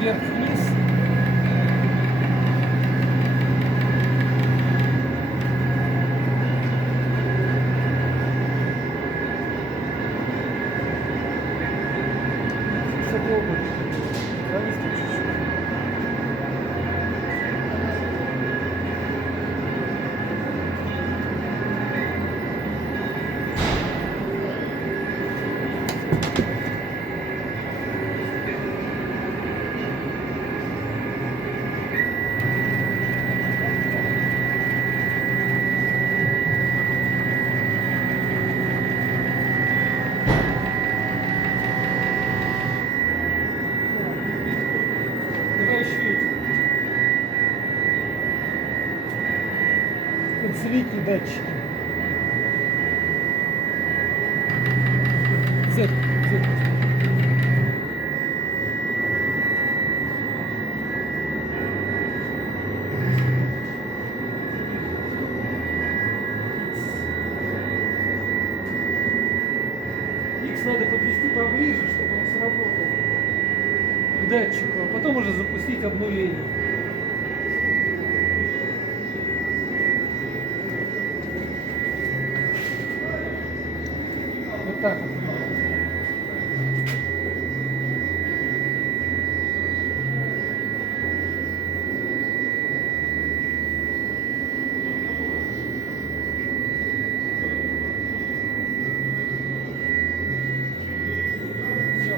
вверх-вниз. Попробуй. Зависит чуть-чуть. Давай еще эти. Концевики датчики. Z. X надо подвести поближе, чтобы он сработал к датчику, а потом уже запустить обнуление. Вот так вот. Всё.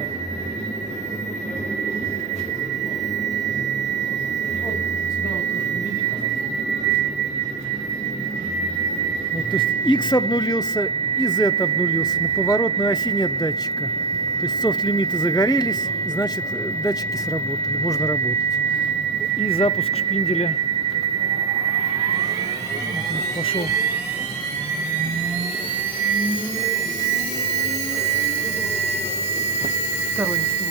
И вот сюда вот тоже введи, пожалуйста. Вот, то есть X обнулился и Z обнулился. На поворотной оси нет датчика. То есть софт-лимиты загорелись, значит датчики сработали, можно работать. И запуск шпинделя. Вот, пошел. Сторонний снимок.